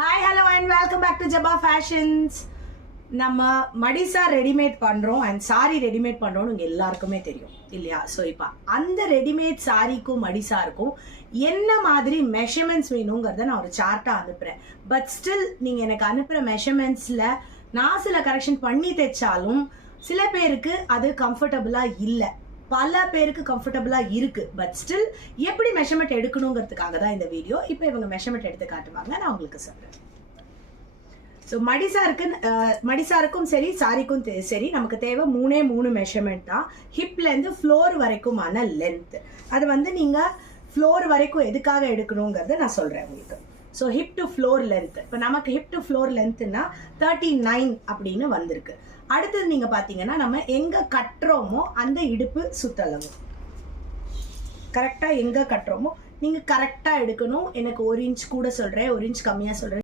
Hi hello and welcome back to Jaba fashions. நம்ம மடிசா readymade பண்ணுறோம் அண்ட் சாரி ரெடிமேட் பண்ணுறோம்னு உங்கள் எல்லாருக்குமே தெரியும் இல்லையா? ஸோ இப்போ அந்த ரெடிமேட் சாரிக்கும் மடிசாருக்கும் என்ன மாதிரி மெஷர்மெண்ட்ஸ் வேணுங்கிறத நான் ஒரு சார்ட்டாக அனுப்புகிறேன். பட் ஸ்டில் நீங்கள் எனக்கு அனுப்புகிற மெஷர்மெண்ட்ஸில் நான் சில கரெக்ஷன் பண்ணி தைச்சாலும் சில பேருக்கு அது கம்ஃபர்டபுளாக இல்லை, பல பேருக்கு கம்ஃபர்டபுளாக இருக்குது. பட் ஸ்டில் எப்படி மெஷர்மெண்ட் எடுக்கணுங்கிறதுக்காக தான் இந்த வீடியோ. இப்போ இவங்க மெஷர்மெண்ட் எடுத்து காட்டுவாங்க, நான் உங்களுக்கு சொல்கிறேன். ஸோ மடிசாருக்கும் சரி சாரிக்கும் சரி நமக்கு தேவை மூணு மெஷர்மெண்ட் தான். ஹிப்லேருந்து ஃப்ளோர் வரைக்குமான லென்த். அது வந்து நீங்கள் ஃப்ளோர் வரைக்கும் எதுக்காக எடுக்கணுங்கிறத நான் சொல்கிறேன் உங்களுக்கு. So hip to floor length, இப்போ நமக்கு ஹிப் டு ஃப்ளோர் லென்த்னா 39 அப்படின்னு வந்திருக்கு. அடுத்தது நீங்கள் பார்த்தீங்கன்னா நம்ம எங்கே கட்டுறோமோ அந்த இடுப்பு சுற்றளவு கரெக்டாக எங்கே கட்டுறோமோ நீங்கள் கரெக்டாக எடுக்கணும். எனக்கு 1 இன்ச் கூட சொல்கிறேன், 1 இன்ச் கம்மியாக சொல்கிறேன்.